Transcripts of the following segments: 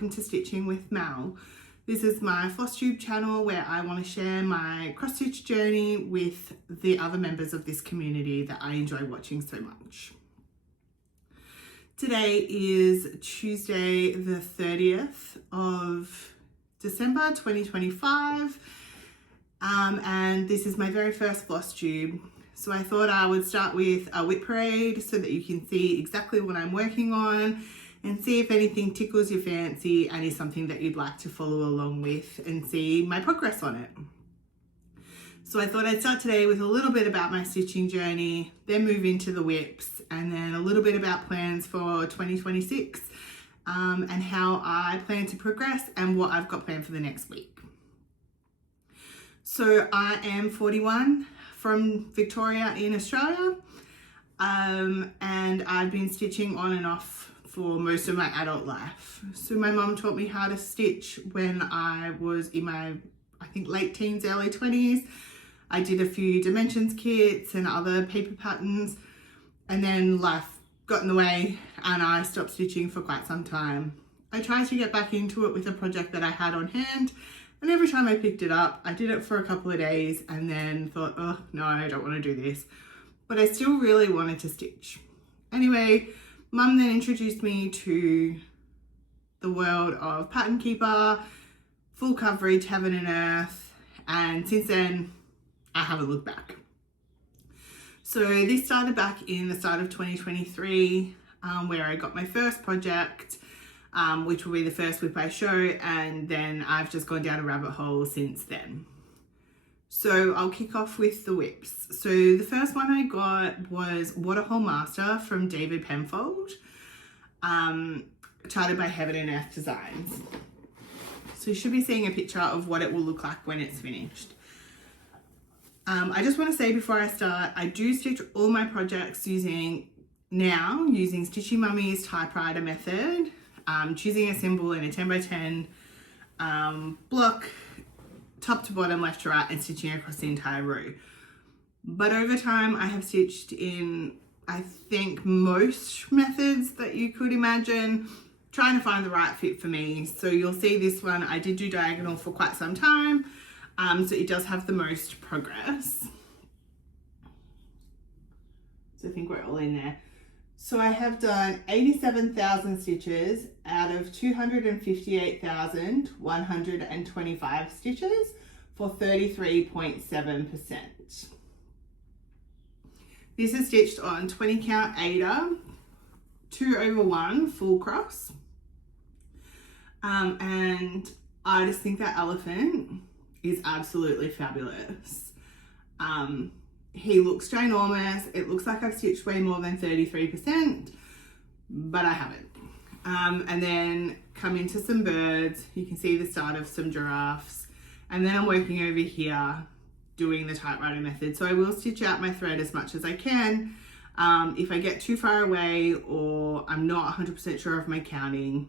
welcome to Stitching with Mal. This is my Flosstube channel where I want to share my cross stitch journey with the other members of this community that I enjoy watching so much. Today is Tuesday the 30th of December 2025 and this is my very first Flosstube. So I thought I would start with a WIP parade so that you can see exactly what I'm working on and see if anything tickles your fancy and is something that you'd like to follow along with and see my progress on it. So I thought I'd start today with a little bit about my stitching journey, then move into the WIPs, and then a little bit about plans for 2026 and how I plan to progress and what I've got planned for the next week. So I am 41 from Victoria in Australia and I've been stitching on and off for most of my adult life. So my mum taught me how to stitch when I was in my, I think, late teens, early 20s. I did a few dimensions kits and other paper patterns, and then life got in the way and I stopped stitching for quite some time. I tried to get back into it with a project that I had on hand, and every time I picked it up, I did it for a couple of days and then thought, oh no, I don't want to do this. But I still really wanted to stitch. Anyway, Mum then introduced me to the world of Pattern Keeper, full coverage, heaven and earth, and since then I haven't looked back. So this started back in the start of 2023 where I got my first project, which will be the first WIP I show, and then I've just gone down a rabbit hole since then. So I'll kick off with the WIPs. So the first one I got was Waterhole Master from David Penfold, charted by Heaven and Earth Designs. So you should be seeing a picture of what it will look like when it's finished. I just want to say before I start, I do stitch all my projects using Stitchy Mummy's typewriter method, choosing a symbol in a 10 by 10 block, top to bottom, left to right, and stitching across the entire row. But over time I have stitched in, I think, most methods that you could imagine, trying to find the right fit for me. So you'll see this one, I did do diagonal for quite some time, so it does have the most progress. So I think we're all in there. So I have done 87,000 stitches out of 258,125 stitches for 33.7%. This is stitched on 20 count Aida, 2/1 full cross. And I just think that elephant is absolutely fabulous. He looks ginormous. It looks like I've stitched way more than 33%, but I haven't. And then come into some birds. You can see the start of some giraffes. And then I'm working over here doing the typewriter method. So I will stitch out my thread as much as I can. If I get too far away or I'm not 100% sure of my counting,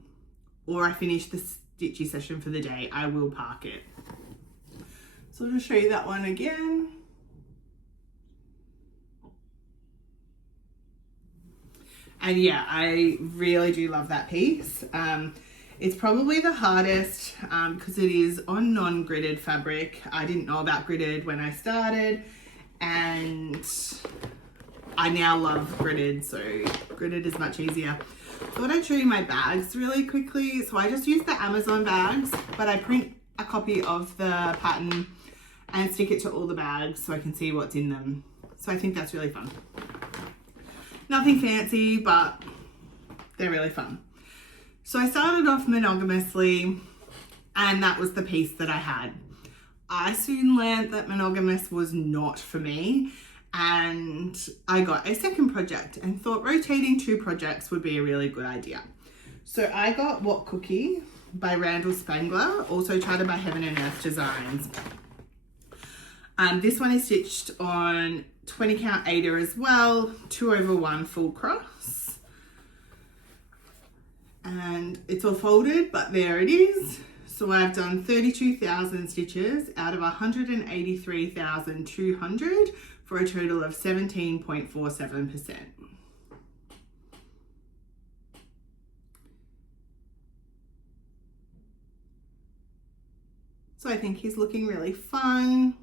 or I finish the stitchy session for the day, I will park it. So I'll just show you that one again. And yeah, I really do love that piece. It's probably the hardest because it is on non-gridded fabric. I didn't know about gridded when I started, and I now love gridded, so gridded is much easier. I thought I'd show you my bags really quickly. So I just use the Amazon bags, but I print a copy of the pattern and stick it to all the bags so I can see what's in them. So I think that's really fun. Nothing fancy, but they're really fun. So I started off monogamously, and that was the piece that I had. I soon learned that monogamous was not for me, and I got a second project and thought rotating 2 projects would be a really good idea. So I got What Cookie by Randall Spangler, also charted by Heaven and Earth Designs. This one is stitched on 20 count Aida as well, 2/1 full cross. And it's all folded, but there it is. So I've done 32,000 stitches out of 183,200 for a total of 17.47%. So I think he's looking really fun.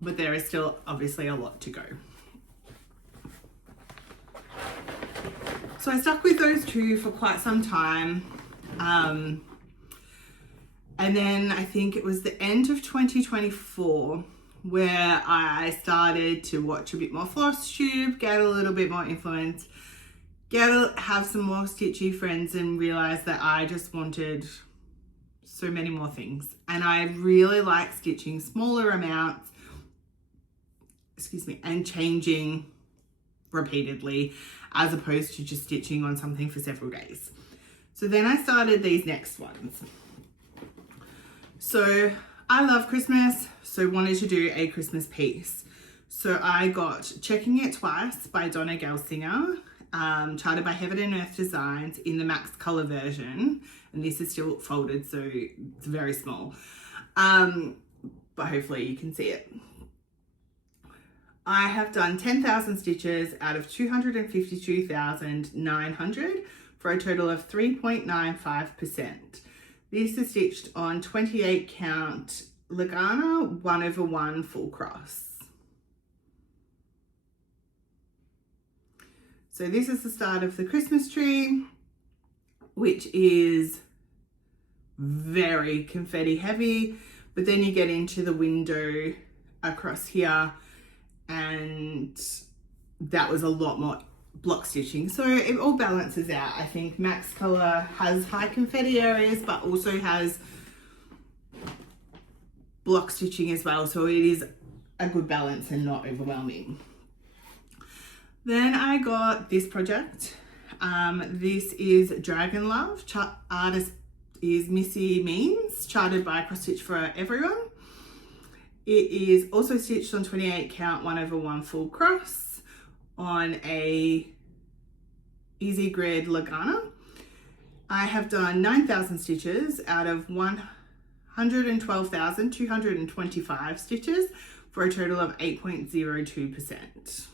But there is still obviously a lot to go. So I stuck with those two for quite some time. And then I think it was the end of 2024 where I started to watch a bit more Flosstube, get a little bit more influence, have some more stitchy friends, and realize that I just wanted so many more things. And I really like stitching smaller amounts, and changing repeatedly as opposed to just stitching on something for several days. So then I started these next ones. So I love Christmas, so wanted to do a Christmas piece. So I got Checking It Twice by Donna Gelsinger, charted by Heaven and Earth Designs in the max color version. And this is still folded, so it's very small. But hopefully you can see it. I have done 10,000 stitches out of 252,900 for a total of 3.95%. This is stitched on 28 count Lagana 1/1 full cross. So this is the start of the Christmas tree, which is very confetti heavy, but then you get into the window across here, and that was a lot more block stitching. So it all balances out. I think Max Color has high confetti areas, but also has block stitching as well. So it is a good balance and not overwhelming. Then I got this project. This is Dragon Love. Artist is Missy Means, charted by Cross Stitch for Everyone. It is also stitched on 28 count 1/1 full cross on a easy grid Lagana. I have done 9,000 stitches out of 112,225 stitches for a total of 8.02%.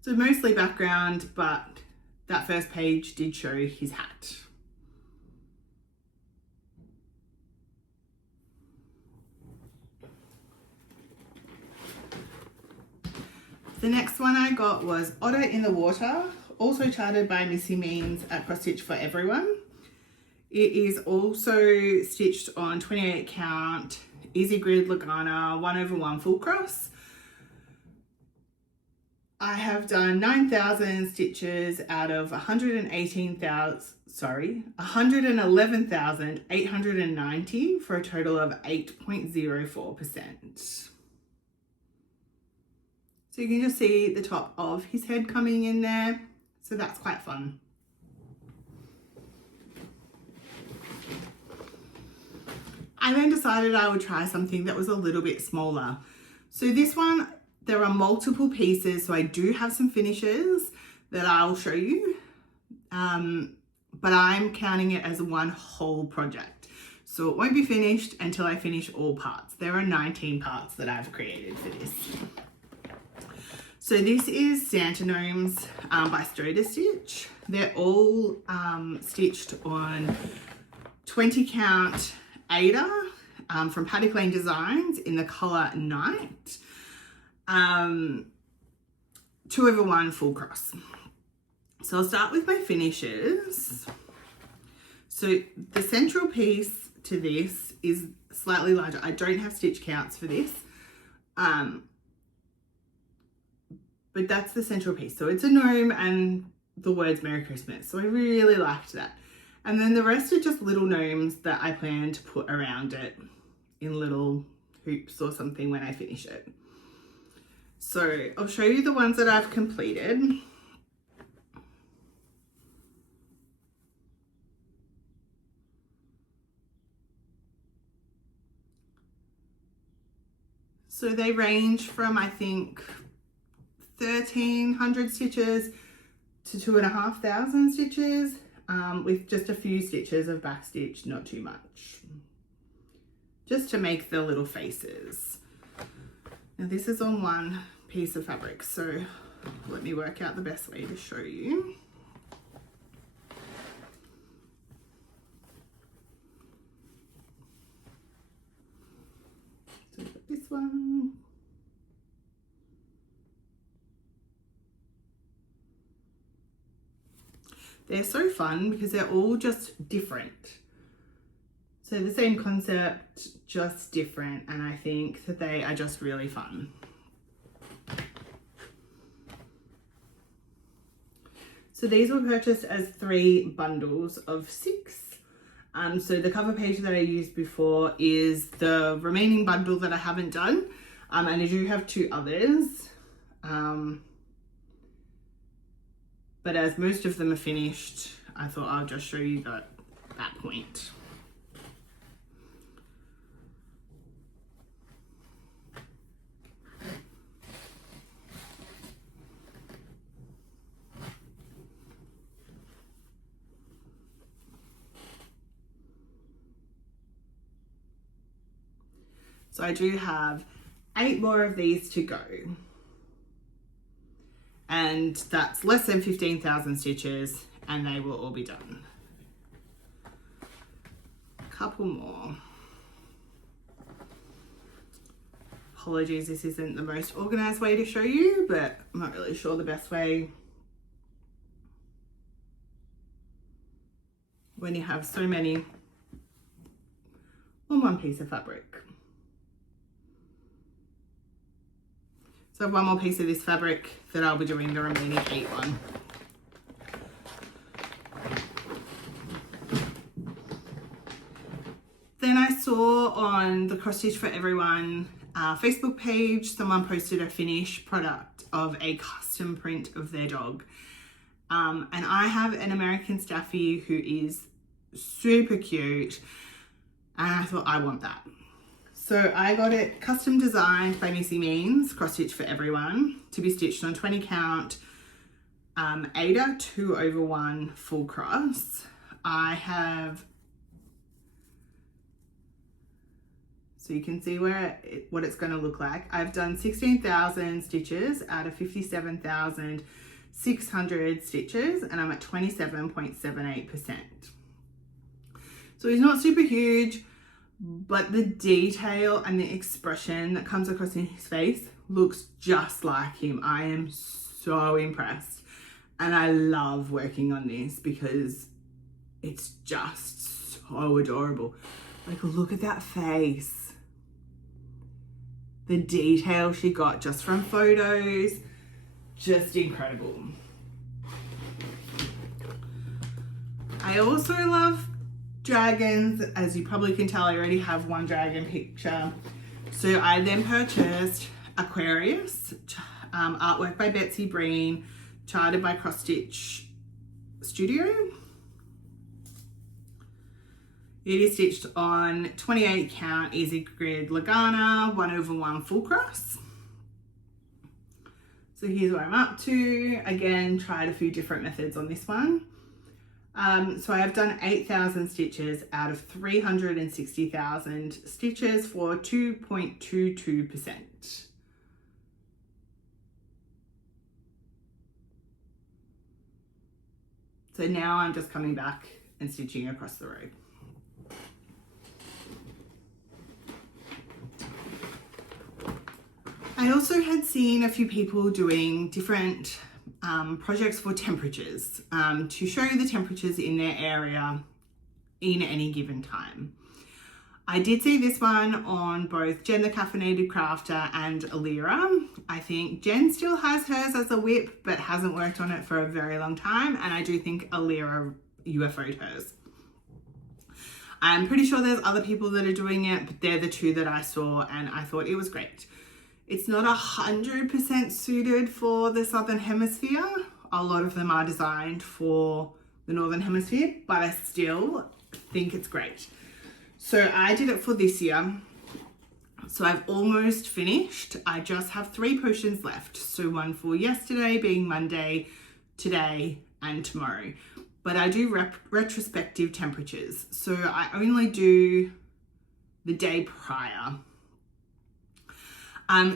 So mostly background, but that first page did show his hat. The next one I got was Otter in the Water, also charted by Missy Means at Cross Stitch for Everyone. It is also stitched on 28 count easy grid Lagana 1/1 full cross. I have done 9,000 stitches out of 111,890 for a total of 8.04%. So you can just see the top of his head coming in there. So that's quite fun. I then decided I would try something that was a little bit smaller. So this one, there are multiple pieces. So I do have some finishes that I'll show you. But I'm counting it as one whole project. So it won't be finished until I finish all parts. There are 19 parts that I've created for this. So this is Santa Gnomes by Stoder Stitch. They're all stitched on 20 count Ada from Paddock Lane Designs in the color Night. 2/1 full cross. So I'll start with my finishes. So the central piece to this is slightly larger. I don't have stitch counts for this. But that's the central piece. So it's a gnome and the words Merry Christmas. So I really liked that. And then the rest are just little gnomes that I plan to put around it in little hoops or something when I finish it. So I'll show you the ones that I've completed. So they range from, I think, 1,300 stitches to 2,500 stitches, with just a few stitches of back stitch, not too much, just to make the little faces. Now this is on one piece of fabric, so let me work out the best way to show you. one. They're so fun because they're all just different. So the same concept, just different, and I think that they are just really fun. So these were purchased as 3 bundles of 6. So the cover page that I used before is the remaining bundle that I haven't done. And I do have 2 others. But as most of them are finished, I thought I'll just show you that point. So I do have 8 more of these to go. And that's less than 15,000 stitches and they will all be done. A couple more. Apologies, this isn't the most organized way to show you, but I'm not really sure the best way when you have so many on one piece of fabric. So I have one more piece of this fabric that I'll be doing the remaining 8 on. Then I saw on the Cross Stitch for Everyone Facebook page, someone posted a finished product of a custom print of their dog. And I have an American Staffy who is super cute, and I thought I want that. So I got it custom designed by Missy Means, Cross Stitch for Everyone, to be stitched on 20 count Ada 2/1 full cross. I have, so you can see what it's going to look like. I've done 16,000 stitches out of 57,600 stitches, and I'm at 27.78%. So he's not super huge, but the detail and the expression that comes across in his face looks just like him. I am so impressed, and I love working on this because it's just so adorable. Like, look at that face. The detail she got just from photos, just incredible. I also love dragons. As you probably can tell, I already have one dragon picture. So I then purchased Aquarius, artwork by Betsy Breen, charted by Cross Stitch Studio. It is stitched on 28 count easy grid Lagana 1/1 full cross. So here's where I'm up to. Again, tried a few different methods on this one. So I have done 8,000 stitches out of 360,000 stitches for 2.22%. So now I'm just coming back and stitching across the row. I also had seen a few people doing different projects for temperatures to show you the temperatures in their area in any given time. I did see this one on both Jen the Caffeinated Crafter and Alira. I think Jen still has hers as a WIP but hasn't worked on it for a very long time, and I do think Alira UFO'd hers. I'm pretty sure there's other people that are doing it, but they're the 2 that I saw and I thought it was great. It's not 100% suited for the Southern Hemisphere. A lot of them are designed for the Northern Hemisphere, but I still think it's great. So I did it for this year. So I've almost finished. I just have 3 potions left. So one for yesterday being Monday, today, and tomorrow. But I do retrospective temperatures. So I only do the day prior.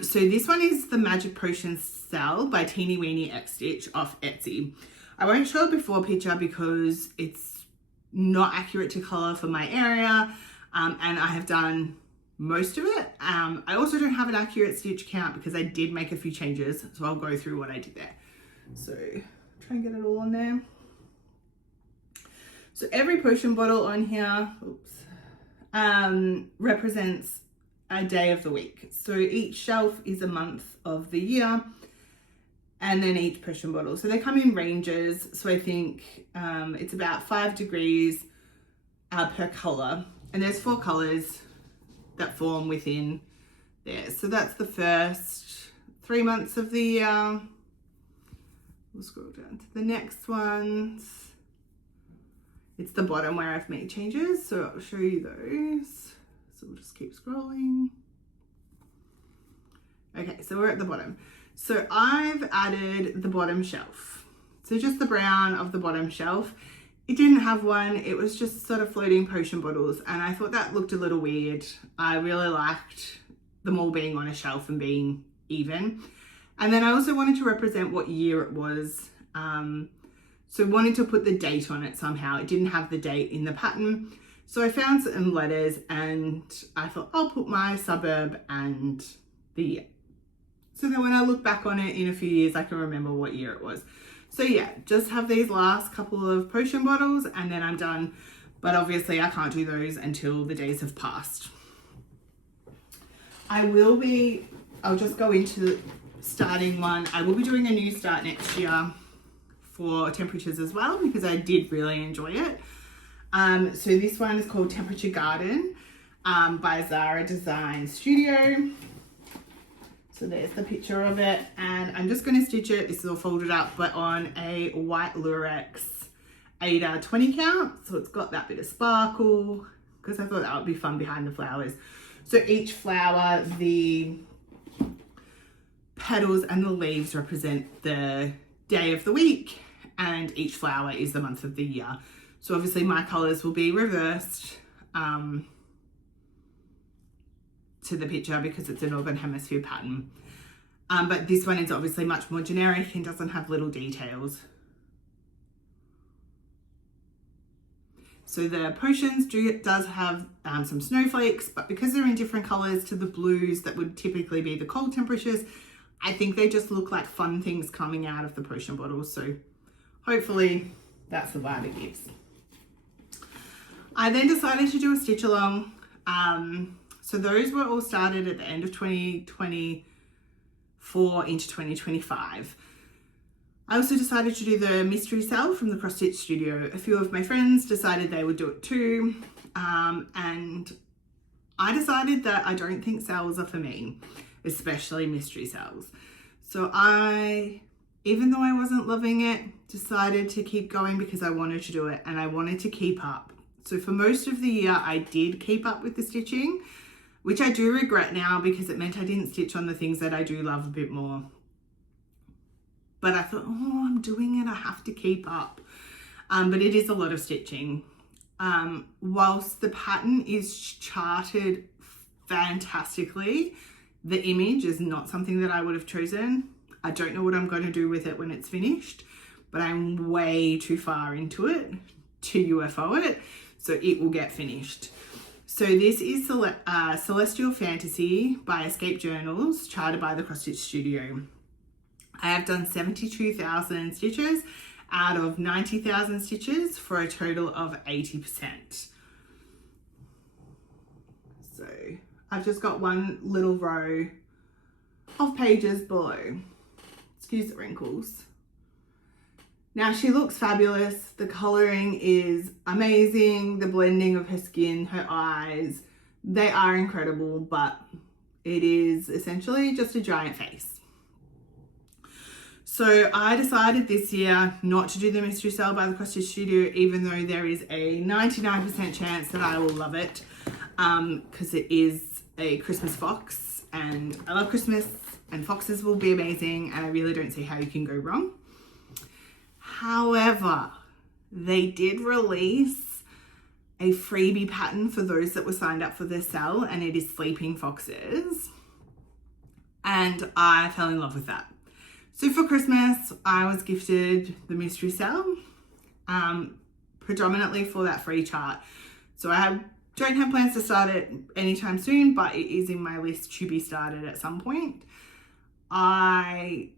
So this one is the Magic Potion Cell by Teeny Weeny X Stitch off Etsy. I won't show a before picture because it's not accurate to color for my area, and I have done most of it. I also don't have an accurate stitch count because I did make a few changes, so I'll go through what I did there. So try and get it all on there. So every potion bottle on here, represents a day of the week. So each shelf is a month of the year, and then each potion bottle. So they come in ranges. So I think it's about 5 degrees per color, and there's 4 colors that form within there. So that's the first 3 months of the year. We'll scroll down to the next ones. It's the bottom where I've made changes, so I'll show you those. So we'll just keep scrolling. Okay, so we're at the bottom. So I've added the bottom shelf. So just the brown of the bottom shelf. It didn't have one, it was just sort of floating potion bottles, and I thought that looked a little weird. I really liked them all being on a shelf and being even. And then I also wanted to represent what year it was. So wanted to put the date on it somehow. It didn't have the date in the pattern. So I found some letters and I thought I'll put my suburb and the year. So then when I look back on it in a few years, I can remember what year it was. So yeah, just have these last couple of potion bottles and then I'm done. But obviously I can't do those until the days have passed. I'll just go into starting one. I will be doing a new start next year for temperatures as well, because I did really enjoy it. So this one is called Temperature Garden by Zara Design Studio. So there's the picture of it, and I'm just going to stitch it. This is all folded up, but on a white Lurex Ada 20 count. So it's got that bit of sparkle, because I thought that would be fun behind the flowers. So each flower, the petals and the leaves represent the day of the week, and each flower is the month of the year. So obviously my colors will be reversed to the picture because it's a Northern Hemisphere pattern. But this one is obviously much more generic and doesn't have little details. So the potions does have some snowflakes, but because they're in different colors to the blues that would typically be the cold temperatures, I think they just look like fun things coming out of the potion bottles. So hopefully that's the vibe it gives. I then decided to do a stitch along. So those were all started at the end of 2024 into 2025. I also decided to do the mystery cell from the Cross Stitch Studio. A few of my friends decided they would do it too. And I decided that I don't think cells are for me, especially mystery cells. So even though I wasn't loving it, decided to keep going because I wanted to do it and I wanted to keep up. So for most of the year, I did keep up with the stitching, which I do regret now because it meant I didn't stitch on the things that I do love a bit more. But I thought, oh, I'm doing it, I have to keep up. But it is a lot of stitching. Whilst the pattern is charted fantastically, the image is not something that I would have chosen. I don't know what I'm going to do with it when it's finished, but I'm way too far into it to UFO it, so it will get finished. So this is Celestial Fantasy by Escape Journals, charted by the Cross Stitch Studio. I have done 72,000 stitches out of 90,000 stitches for a total of 80%. So I've just got one little row of pages below. Excuse the wrinkles. Now she looks fabulous. The colouring is amazing. The blending of her skin, her eyes, they are incredible, but it is essentially just a giant face. So I decided this year not to do the mystery cell by the Cross Stitch Studio, even though there is a 99% chance that I will love it, because it is a Christmas fox and I love Christmas and foxes will be amazing and I really don't see how you can go wrong. However, they did release a freebie pattern for those that were signed up for their cell, and it is Sleeping Foxes, and I fell in love with that. So for Christmas, I was gifted the mystery cell, predominantly for that free chart. So I have don't have plans to start it anytime soon, but it is in my list to be started at some point. I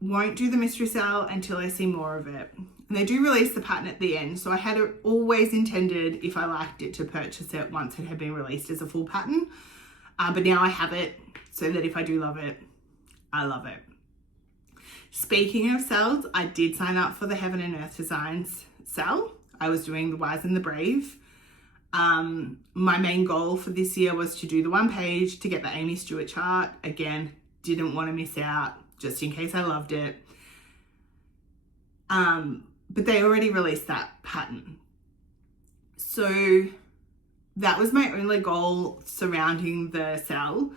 won't do the mystery sale until I see more of it. And they do release the pattern at the end, so I had always intended, if I liked it, to purchase it once it had been released as a full pattern. But now I have it, so that if I do love it, I love it. Speaking of sales, I did sign up for the Heaven and Earth Designs sale. I was doing the Wise and the Brave. My main goal for this year was to do the one page, to get the Amy Stewart chart. Again, didn't want to miss out, just in case I loved it. But they already released that pattern. So that was my only goal surrounding the sale.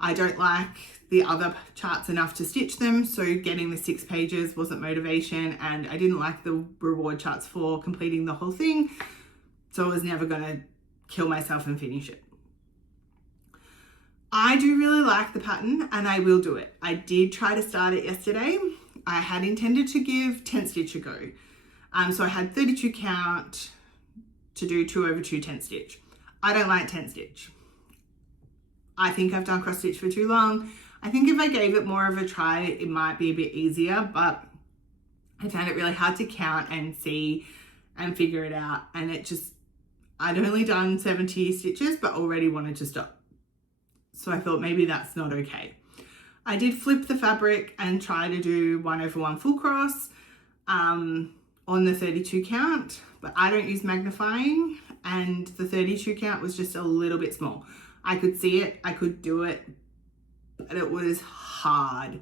I don't like the other charts enough to stitch them, so getting the 6 pages wasn't motivation, and I didn't like the reward charts for completing the whole thing, so I was never going to kill myself and finish it. I do really like the pattern, and I will do it. I did try to start it yesterday. I had intended to give 10 stitch a go. So I had 32 count to do 2 over 2 10 stitch. I don't like 10 stitch. I think I've done cross stitch for too long. I think if I gave it more of a try, it might be a bit easier, but I found it really hard to count and see and figure it out. And I'd only done 70 stitches, but already wanted to stop. So I thought maybe that's not okay. I did flip the fabric and try to do 1 over 1 full cross on the 32 count, but I don't use magnifying, and the 32 count was just a little bit small. I could see it, I could do it, but it was hard.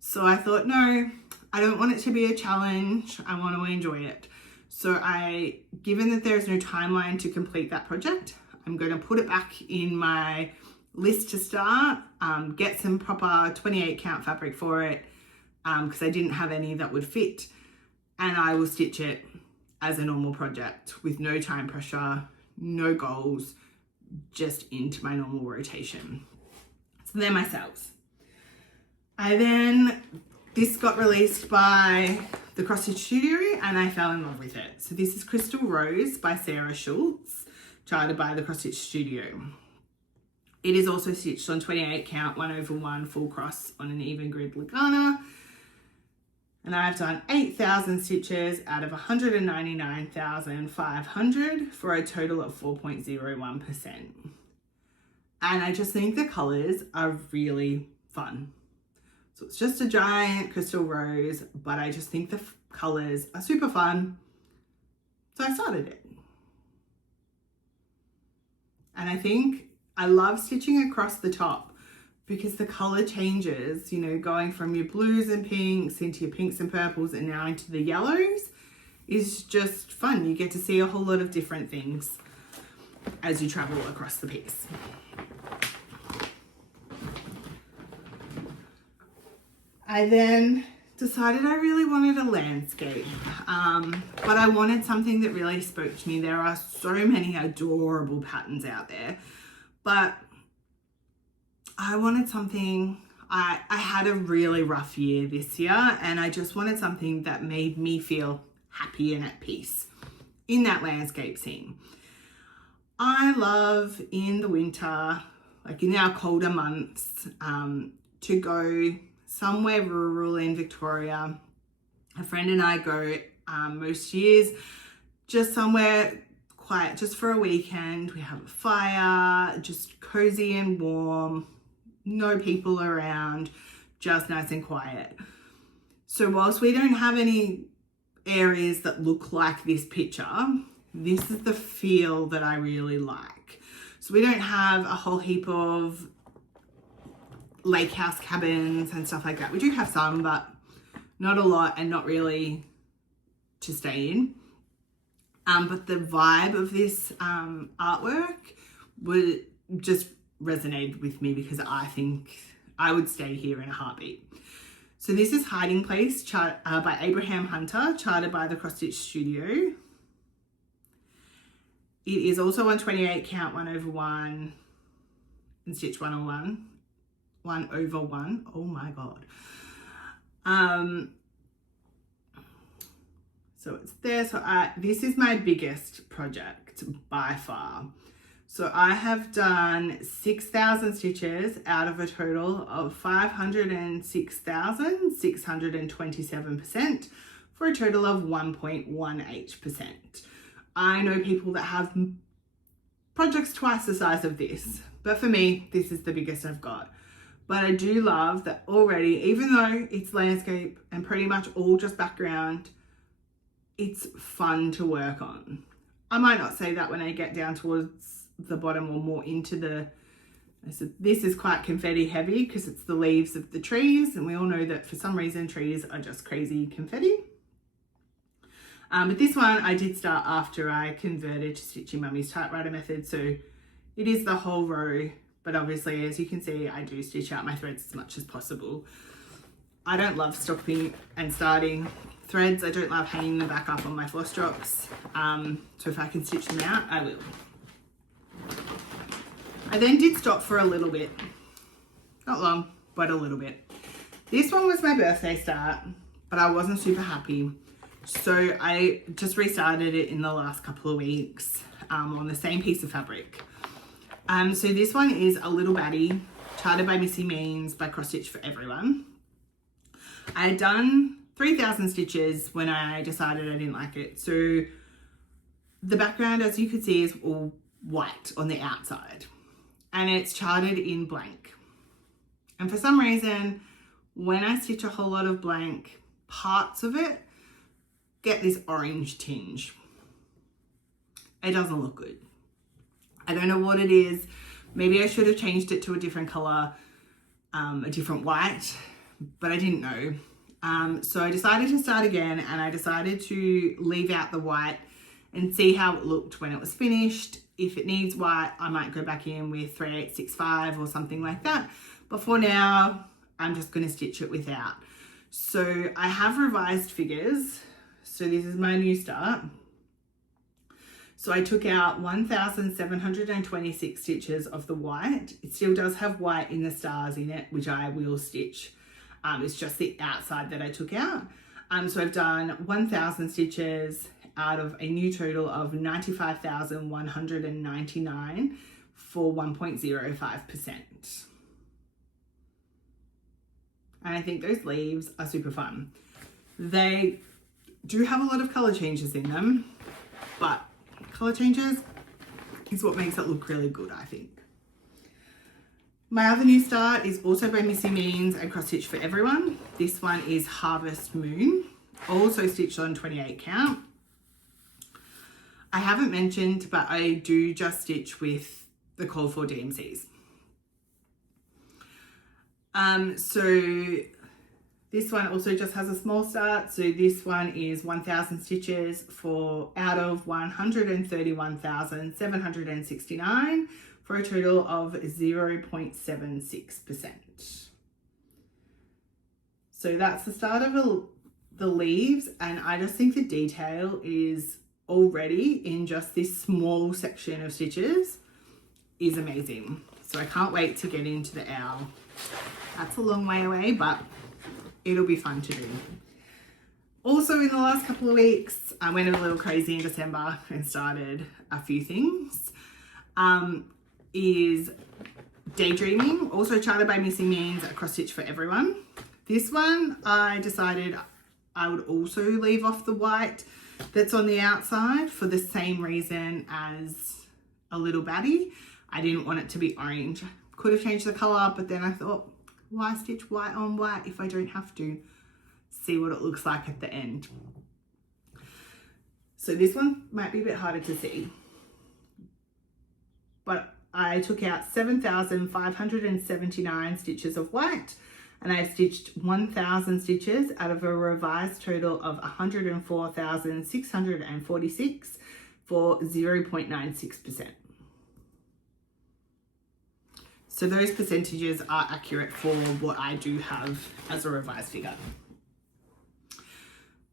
So I thought, no, I don't want it to be a challenge. I want to enjoy it. So given that there's no timeline to complete that project, I'm going to put it back in my list to start, get some proper 28 count fabric for it, because I didn't have any that would fit, and I will stitch it as a normal project with no time pressure, no goals, just into my normal rotation. So they're my sales. This got released by the Cross Stitch Studio, and I fell in love with it. So this is Crystal Rose by Sarah Schultz, charted by the Cross Stitch Studio. It is also stitched on 28 count, 1 over 1 full cross on an even grid Lagana. And I've done 8,000 stitches out of 199,500 for a total of 4.01%. And I just think the colors are really fun. So it's just a giant crystal rose, but I just think the colors are super fun. So I started it. And I think I love stitching across the top because the color changes, you know, going from your blues and pinks into your pinks and purples and now into the yellows is just fun. You get to see a whole lot of different things as you travel across the piece. I then decided I really wanted a landscape, but I wanted something that really spoke to me. There are so many adorable patterns out there, but I wanted something. I had a really rough year this year, and I just wanted something that made me feel happy and at peace in that landscape scene. I love in the winter, like in our colder months, to go somewhere rural in Victoria. A friend and I go most years just somewhere quiet, just for a weekend. We have a fire, just cozy and warm, no people around, just nice and quiet. So whilst we don't have any areas that look like this picture, this is the feel that I really like. So we don't have a whole heap of lake house cabins and stuff like that. We do have some, but not a lot and not really to stay in. But the vibe of this artwork would just resonated with me because I think I would stay here in a heartbeat. So this is Hiding Place by Abraham Hunter, charted by the Cross Stitch Studio. It is also on 28 count, 1 over 1 and stitch 1 on 1. 1 over 1. Oh my god. So it's there. So this is my biggest project by far. So I have done 6,000 stitches out of a total of 506,627% for a total of 1.18%. I know people that have projects twice the size of this, but for me, this is the biggest I've got. But I do love that already, even though it's landscape and pretty much all just background, it's fun to work on. I might not say that when I get down towards the bottom or more into the, so this is quite confetti heavy because it's the leaves of the trees, and we all know that for some reason trees are just crazy confetti. But this one I did start after I converted to Stitching Mummy's typewriter method, so it is the whole row, but obviously as you can see I do stitch out my threads as much as possible. I don't love stopping and starting threads. I don't love hanging them back up on my floss drops, so if I can stitch them out I will. I then did stop for a little bit, not long, but a little bit. This one was my birthday start, but I wasn't super happy. So I just restarted it in the last couple of weeks on the same piece of fabric. So this one is a little baddie, charted by Missy Means by Cross Stitch for Everyone. I had done 3,000 stitches when I decided I didn't like it. So the background, as you could see, is all white on the outside and it's charted in blank. And for some reason, when I stitch a whole lot of blank, parts of it get this orange tinge. It doesn't look good. I don't know what it is. Maybe I should have changed it to a different color, a different white, but I didn't know. So I decided to start again, and I decided to leave out the white and see how it looked when it was finished. If it needs white, I might go back in with 3865 or something like that. But for now, I'm just going to stitch it without. So I have revised figures. So this is my new start. So I took out 1,726 stitches of the white. It still does have white in the stars in it, which I will stitch. It's just the outside that I took out. So I've done 1,000 stitches out of a new total of 95,199 for 1.05%. And I think those leaves are super fun. They do have a lot of color changes in them, but color changes is what makes it look really good, I think. My other new start is also by Missy Means and Cross Stitch for Everyone. This one is Harvest Moon, also stitched on 28 count. I haven't mentioned, but I do just stitch with the call for DMCs. So this one also just has a small start. So this one is 1,000 stitches for out of 131,769 for a total of 0.76%. So that's the start of the leaves, and I just think the detail is already in just this small section of stitches is amazing. So I can't wait to get into the owl. That's a long way away, but it'll be fun to do. Also in the last couple of weeks, I went a little crazy in December and started a few things. Is Daydreaming, also charted by Missy Means at Cross Stitch for Everyone. This one I decided I would also leave off the white that's on the outside for the same reason as a little baddie. I didn't want it to be orange. Could have changed the color, but then I thought, why stitch white on white if I don't have to? See what it looks like at the end. So this one might be a bit harder to see, but I took out 7,579 stitches of white, and I've stitched 1,000 stitches out of a revised total of 104,646 for 0.96%. So those percentages are accurate for what I do have as a revised figure.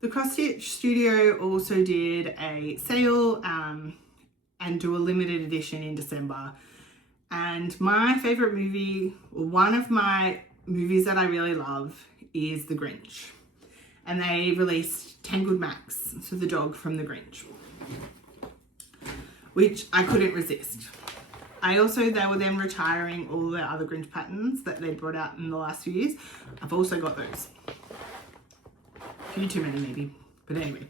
The Cross Stitch Studio also did a sale and do a limited edition in December. And my favorite movie, or one of my movies that I really love, is The Grinch. And they released 10 Good Max, so the dog from The Grinch, which I couldn't resist. they were then retiring all the other Grinch patterns that they brought out in the last few years. I've also got those. A few too many maybe, but anyway.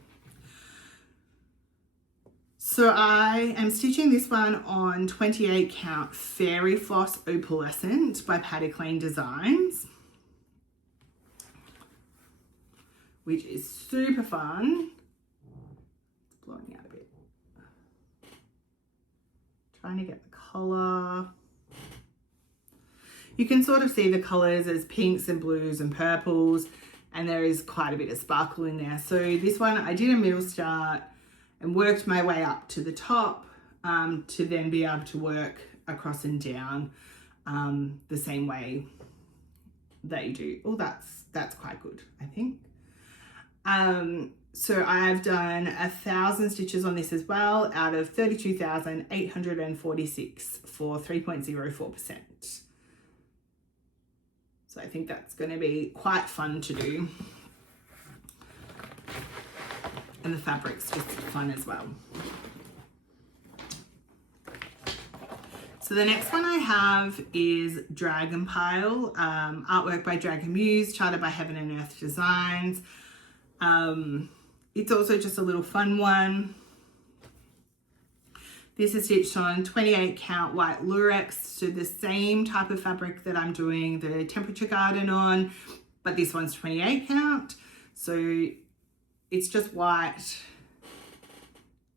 So I am stitching this one on 28 count Fairy Floss Opalescent by Patty Clean Designs, which is super fun. It's blowing out a bit. Trying to get the colour. You can sort of see the colours as pinks and blues and purples, and there is quite a bit of sparkle in there. So this one I did a middle start and worked my way up to the top to then be able to work across and down the same way that you do. Oh, that's quite good, I think. So I've done 1,000 stitches on this as well, out of 32,846 for 3.04%. So I think that's going to be quite fun to do. And the fabric's just fun as well. So the next one I have is Dragon Pile, artwork by Dragon Muse, charted by Heaven and Earth Designs. It's also just a little fun one. This is stitched on 28 count white lurex, so the same type of fabric that I'm doing the Temperature Garden on, but this one's 28 count. So it's just white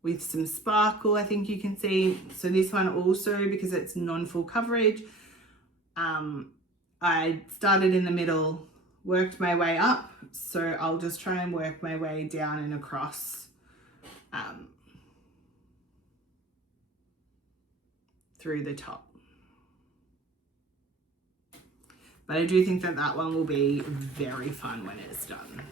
with some sparkle, I think you can see. So this one also, because it's non-full coverage, I started in the middle, worked my way up. So I'll just try and work my way down and across through the top. But I do think that that one will be very fun when it's done.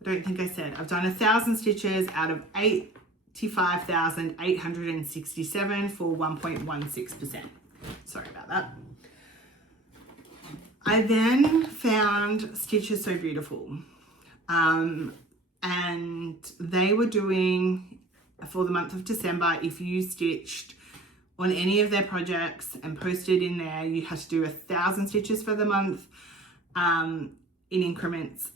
I don't think I said, I've done 1,000 stitches out of 85,867 for 1.16%. Sorry about that. I then found Stitches So Beautiful. And they were doing, for the month of December, if you stitched on any of their projects and posted in there, you had to do 1,000 stitches for the month in increments.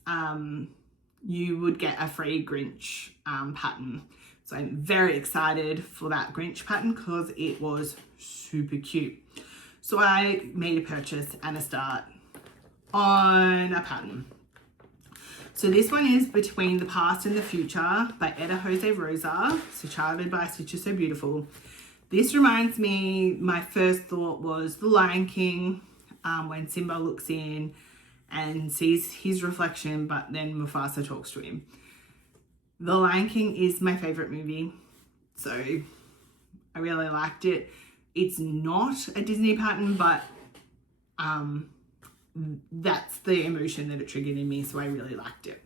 You would get a free Grinch pattern. So I'm very excited for that Grinch pattern because it was super cute. So I made a purchase and a start on a pattern. So this one is Between the Past and the Future by Etta Jose Rosa, so charted by Stitches So Beautiful. This reminds me, my first thought was The Lion King, when Simba looks in and sees his reflection, but then Mufasa talks to him. The Lion King is my favorite movie, so I really liked it. It's not a Disney pattern, but that's the emotion that it triggered in me, so I really liked it.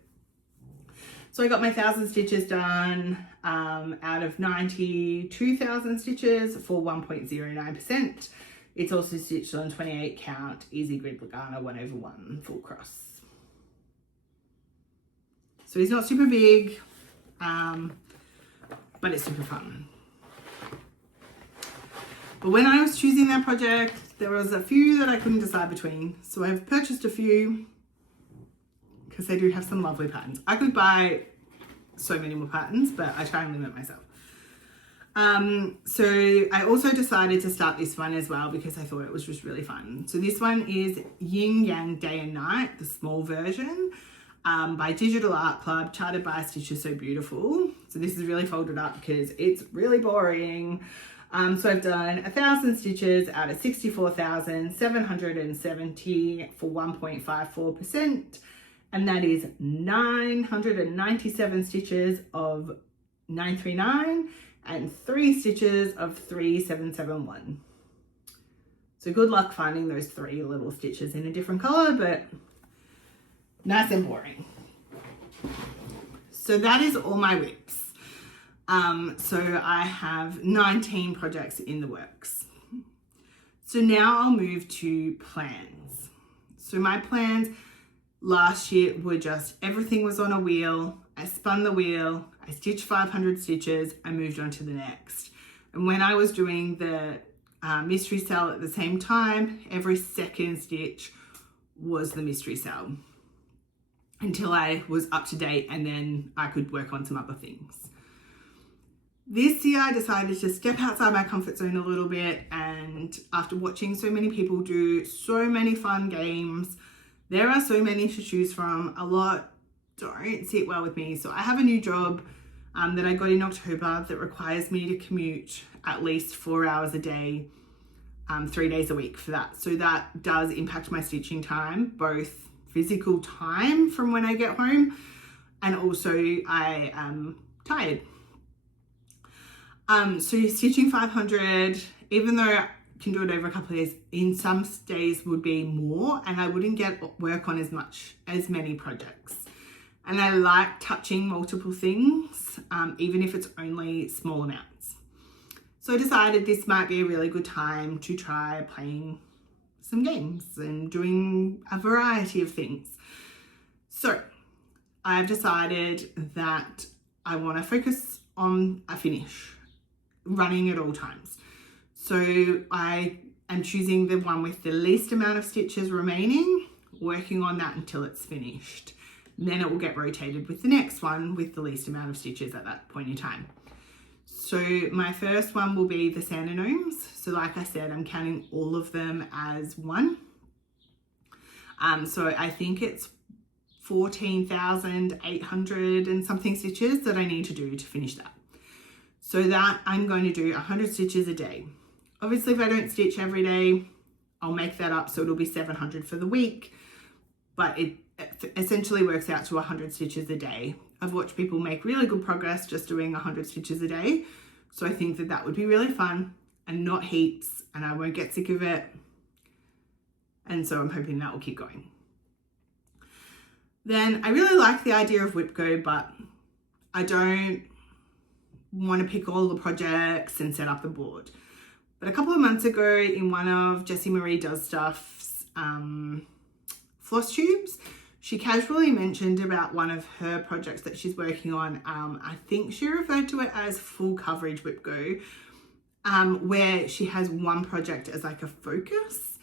So I got my 1,000 stitches done out of 92,000 stitches for 1.09%. It's also stitched on 28 count Easy Grid Lagana 1/1 full cross. So it's not super big, but it's super fun. But when I was choosing that project, there was a few that I couldn't decide between. So I've purchased a few because they do have some lovely patterns. I could buy so many more patterns, but I try and limit myself. So I also decided to start this one as well because I thought it was just really fun. So this one is Yin Yang Day and Night, the small version, by Digital Art Club, charted by Stitches So Beautiful. So this is really folded up because it's really boring. So I've done 1,000 stitches out of 64,770 for 1.54%. And that is 997 stitches of 939 and 3 stitches of 3771. So good luck finding those 3 little stitches in a different color, but nice and boring. So that is all my WIPs. So I have 19 projects in the works. So now I'll move to plans. So my plans last year were just everything was on a wheel I spun the wheel, I stitched 500 stitches, I moved on to the next. And when I was doing the mystery cell at the same time, every second stitch was the mystery cell until I was up to date, and then I could work on some other things. This year I decided to step outside my comfort zone a little bit, and after watching so many people do so many fun games, there are so many to choose from. A lot don't sit well with me. So I have a new job that I got in October that requires me to commute at least 4 hours a day, 3 days a week for that. So that does impact my stitching time, both physical time from when I get home, and also I am tired. So stitching 500, even though I can do it over a couple of days, in some days would be more, and I wouldn't get work on as many projects. And I like touching multiple things, even if it's only small amounts. So I decided this might be a really good time to try playing some games and doing a variety of things. So I've decided that I want to focus on a finish, running at all times. So I am choosing the one with the least amount of stitches remaining, working on that until it's finished. Then it will get rotated with the next one with the least amount of stitches at that point in time. So my first one will be the Santa Gnomes. So like I said, I'm counting all of them as one. So I think it's 14,800 and something stitches that I need to do to finish that. So that I'm going to do 100 stitches a day. Obviously, if I don't stitch every day, I'll make that up. So it'll be 700 for the week, but it essentially works out to 100 stitches a day. I've watched people make really good progress just doing 100 stitches a day. So I think that that would be really fun and not heaps, and I won't get sick of it. And so I'm hoping that will keep going. Then I really like the idea of WIPGO, but I don't want to pick all the projects and set up the board. But a couple of months ago, in one of Jessie Marie Does Stuff's Flosstubes, she casually mentioned about one of her projects that she's working on. I think she referred to it as full coverage WIPGO, where she has one project as like a focus.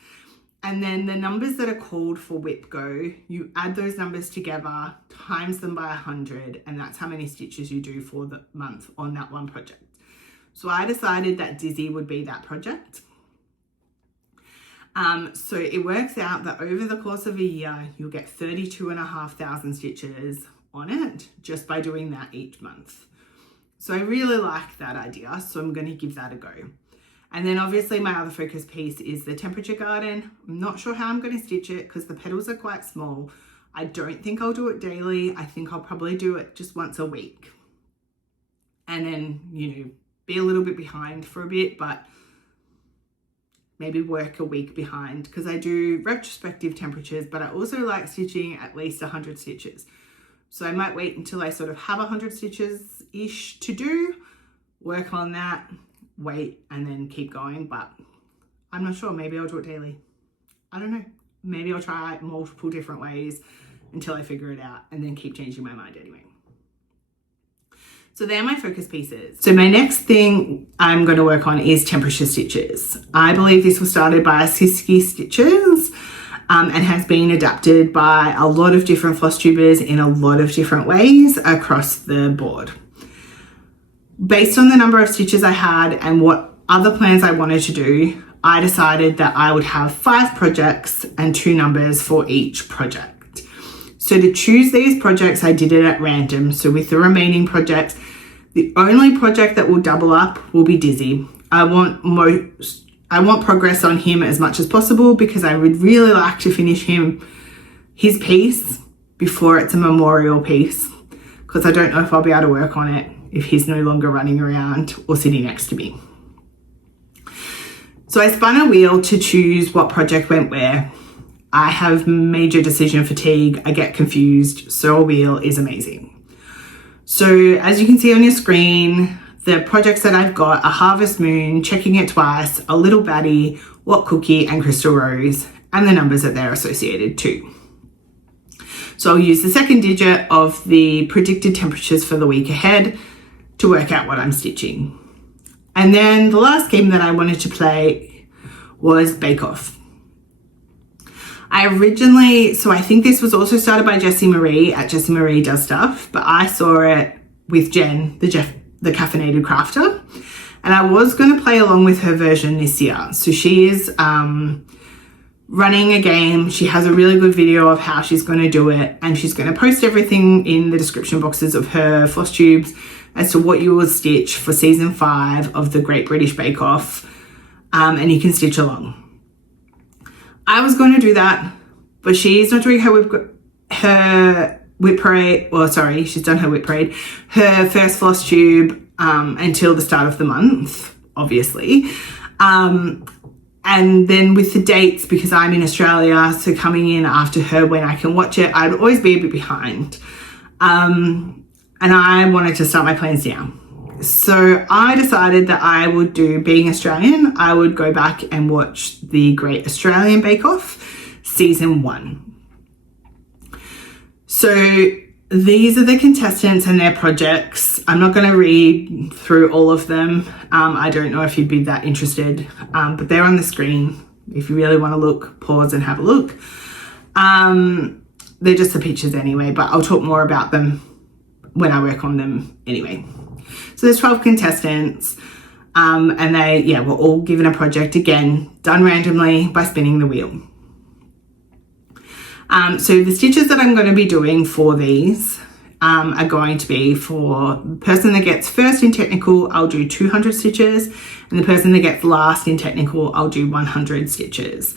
And then the numbers that are called for WIPGO, you add those numbers together, times them by 100, and that's how many stitches you do for the month on that one project. So I decided that Dizzy would be that project. So it works out that over the course of a year, you'll get 32,500 stitches on it just by doing that each month. So I really like that idea. So I'm going to give that a go. And then obviously my other focus piece is the temperature garden. I'm not sure how I'm going to stitch it because the petals are quite small. I don't think I'll do it daily. I think I'll probably do it just once a week. And then, be a little bit behind for a bit, but maybe work a week behind because I do retrospective temperatures, but I also like stitching at least 100 stitches. So I might wait until I sort of have 100 stitches-ish to do, work on that, wait, and then keep going. But I'm not sure. Maybe I'll do it daily. I don't know. Maybe I'll try multiple different ways until I figure it out and then keep changing my mind anyway. So they're my focus pieces. So my next thing I'm going to work on is temperature stitches. I believe this was started by Siski Stitches and has been adapted by a lot of different Flosstubers in a lot of different ways across the board. Based on the number of stitches I had and what other plans I wanted to do, I decided that I would have 5 projects and 2 numbers for each project. So to choose these projects, I did it at random. So with the remaining projects, the only project that will double up will be Dizzy. I want progress on him as much as possible because I would really like to finish his piece before it's a memorial piece, because I don't know if I'll be able to work on it if he's no longer running around or sitting next to me. So I spun a wheel to choose what project went where. I have major decision fatigue. I get confused. So a wheel is amazing. So as you can see on your screen, the projects that I've got are Harvest Moon, Checking It Twice, A Little Baddie, What Cookie, and Crystal Rose, and the numbers that they're associated to. So I'll use the second digit of the predicted temperatures for the week ahead to work out what I'm stitching. And then the last game that I wanted to play was Bake Off. I think this was also started by Jessie Marie at Jessie Marie Does Stuff, but I saw it with Jen, the Caffeinated Crafter, and I was going to play along with her version this year. So she is running a game. She has a really good video of how she's going to do it, and she's going to post everything in the description boxes of her floss tubes as to what you will stitch for season 5 of the Great British Bake Off, and you can stitch along. I was going to do that, but she's not doing her WIP parade, well, sorry, she's done her WIP parade, her first floss tube until the start of the month, obviously. And then with the dates, because I'm in Australia, so coming in after her when I can watch it, I'd always be a bit behind. And I wanted to start my plans now. So I decided that I would do, being Australian, I would go back and watch the Great Australian Bake Off season 1. So these are the contestants and their projects. I'm not going to read through all of them. I don't know if you'd be that interested, but they're on the screen. If you really want to look, pause and have a look. They're just the pictures anyway, but I'll talk more about them when I work on them anyway. So there's 12 contestants, and they were all given a project, again, done randomly by spinning the wheel. So the stitches that I'm going to be doing for these are going to be for the person that gets first in technical, I'll do 200 stitches, and the person that gets last in technical, I'll do 100 stitches.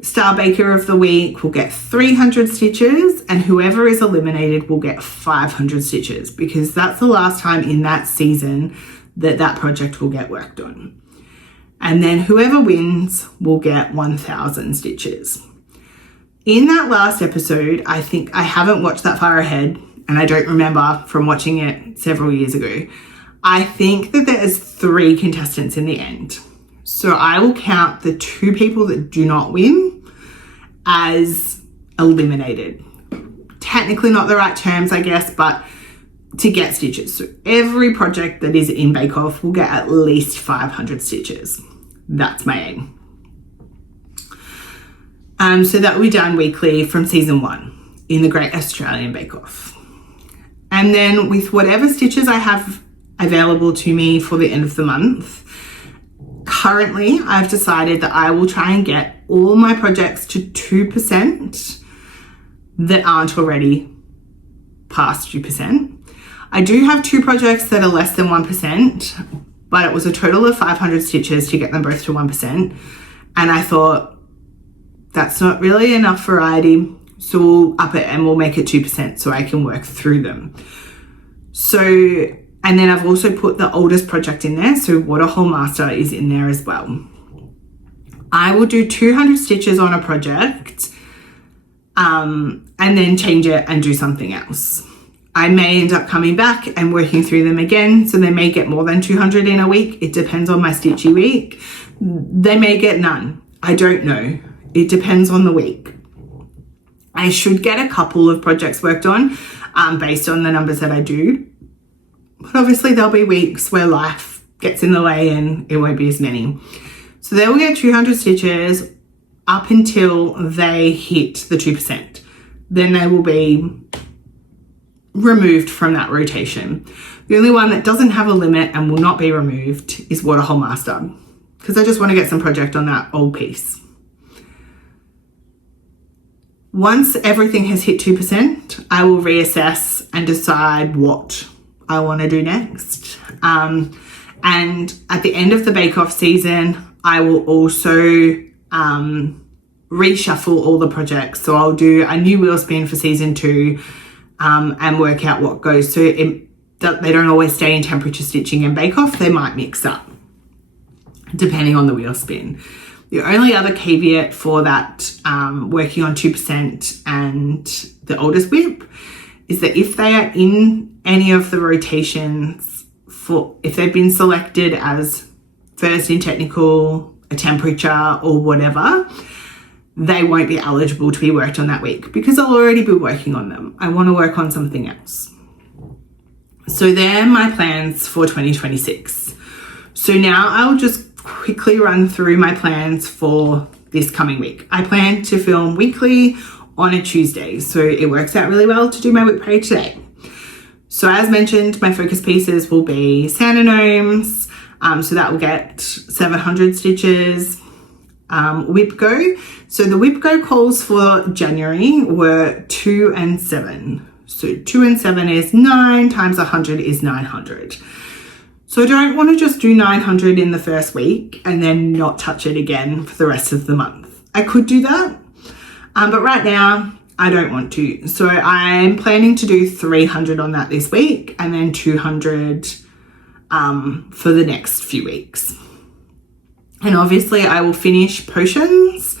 Star Baker of the Week will get 300 stitches, and whoever is eliminated will get 500 stitches, because that's the last time in that season that that project will get worked on. And then whoever wins will get 1,000 stitches. In that last episode, I think I haven't watched that far ahead, and I don't remember from watching it several years ago. I think that there's 3 contestants in the end. So I will count the 2 people that do not win as eliminated. Technically not the right terms, I guess, but to get stitches. So every project that is in Bake Off will get at least 500 stitches. That's my aim. So that will be done weekly from season 1 in the Great Australian Bake Off. And then with whatever stitches I have available to me for the end of the month, currently I've decided that I will try and get all my projects to 2% that aren't already past 2%. I do have 2 projects that are less than 1%, but it was a total of 500 stitches to get them both to 1%. And I thought, that's not really enough variety, so we'll up it and we'll make it 2% so I can work through them. So, and then I've also put the oldest project in there, so Waterhole Master is in there as well. I will do 200 stitches on a project and then change it and do something else. I may end up coming back and working through them again, so they may get more than 200 in a week. It depends on my stitchy week. They may get none. I don't know. It depends on the week. I should get a couple of projects worked on based on the numbers that I do. But obviously there'll be weeks where life gets in the way and it won't be as many. So they will get 200 stitches up until they hit the 2%. Then they will be removed from that rotation. The only one that doesn't have a limit and will not be removed is Waterhole Master, because I just want to get some project on that old piece. Once everything has hit 2%, I will reassess and decide what I want to do next. And at the end of the Bake Off season, I will also reshuffle all the projects. So I'll do a new wheel spin for season 2 and work out what goes. So they don't always stay in temperature stitching and Bake Off. They might mix up depending on the wheel spin. The only other caveat for that working on 2% and the oldest WIP is that if they are in any of the rotations, if they've been selected as first in technical, a temperature or whatever, they won't be eligible to be worked on that week because I'll already be working on them. I want to work on something else. So they're my plans for 2026. So now I'll just quickly run through my plans for this coming week. I plan to film weekly on a Tuesday, so it works out really well to do my WIP page today. So as mentioned, my focus pieces will be Santa gnomes, so that will get 700 stitches. WIPGO. So the WIPGO calls for January were 2 and 7. So 2 and 7 is 9 times 100 is 900. So I don't want to just do 900 in the first week and then not touch it again for the rest of the month. I could do that, but right now I don't want to. So I'm planning to do 300 on that this week and then 200 for the next few weeks. And obviously I will finish potions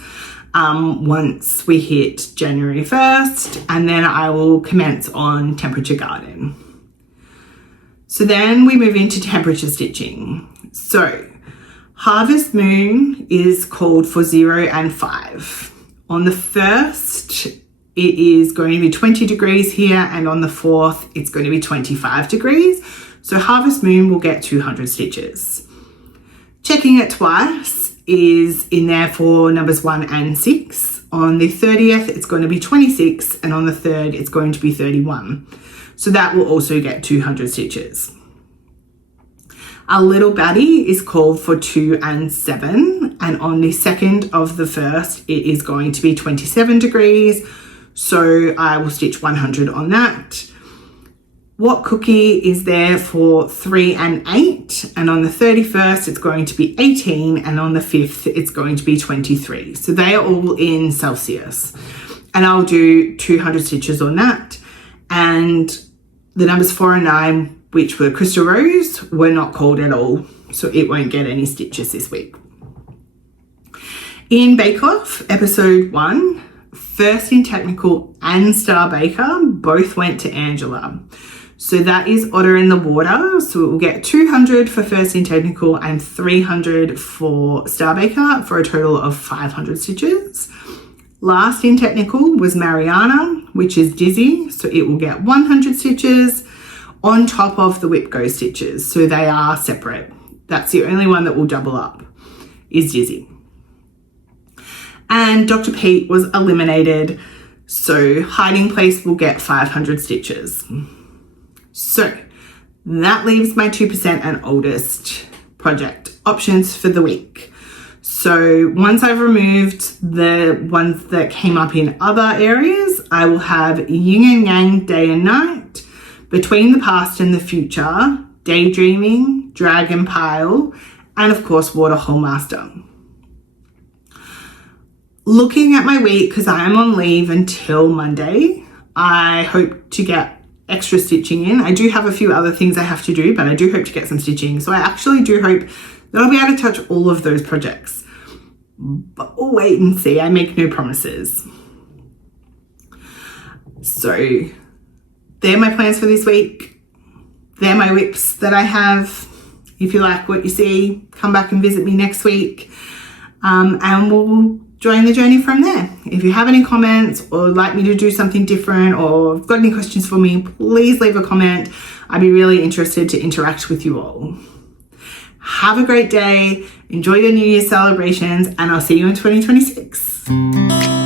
once we hit January 1st, and then I will commence on temperature garden. So then we move into temperature stitching. So harvest moon is called for 0 and 5. On the 1st, it is going to be 20 degrees here, and on the 4th, it's going to be 25 degrees. So harvest moon will get 200 stitches. Checking it twice is in there for numbers 1 and 6. On the 30th, it's going to be 26, and on the 3rd, it's going to be 31. So that will also get 200 stitches. Our little baddie is called for 2 and 7, and on the 2nd of the 1st, it is going to be 27 degrees. So I will stitch 100 on that. What cookie is there for 3 and 8, and on the 31st it's going to be 18, and on the 5th it's going to be 23. So they are all in Celsius, and I'll do 200 stitches on that. And the numbers 4 and 9, which were Crystal Rose, were not called at all, so it won't get any stitches this week. In Bake Off episode 1, First in Technical and Star Baker both went to Angela. So that is Otter in the Water. So it will get 200 for First in Technical and 300 for Star Baker for a total of 500 stitches. Last in Technical was Mariana, which is Dizzy. So it will get 100 stitches on top of the WIPGO stitches. So they are separate. That's the only one that will double up, is Dizzy. And Dr. Pete was eliminated. So Hiding Place will get 500 stitches. So that leaves my 2% and oldest project options for the week. So once I've removed the ones that came up in other areas, I will have Yin and Yang, Day and Night, Between the Past and the Future, Daydreaming, Dragon Pile, and of course Waterhole Master. Looking at my week, because I am on leave until Monday, I hope to get extra stitching in. I do have a few other things I have to do, but I do hope to get some stitching. So I actually do hope that I'll be able to touch all of those projects. But we'll wait and see. I make no promises. So they're my plans for this week. They're my WIPs that I have. If you like what you see, come back and visit me next week. And we'll join the journey from there. If you have any comments or would like me to do something different or have got any questions for me, please leave a comment. I'd be really interested to interact with you all. Have a great day. Enjoy your New Year's celebrations, and I'll see you in 2026.